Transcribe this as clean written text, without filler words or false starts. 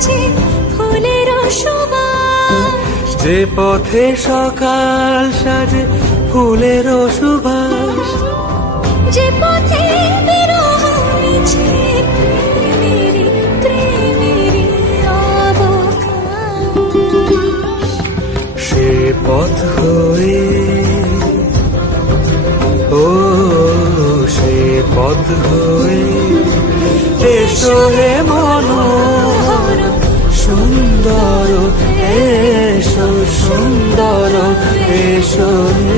মাঝে ফুলের সুবাস, যে পথে সকাল সাজে ফুলের সুবাস, যে পথে বিরহ মিছে প্রেমেরই প্রেমেরই অবকাশ। সে পথ হয়ে ও সে পথ হয়ে এসো হে মনোহর সুন্দর, এসো সুন্দর, এসো হে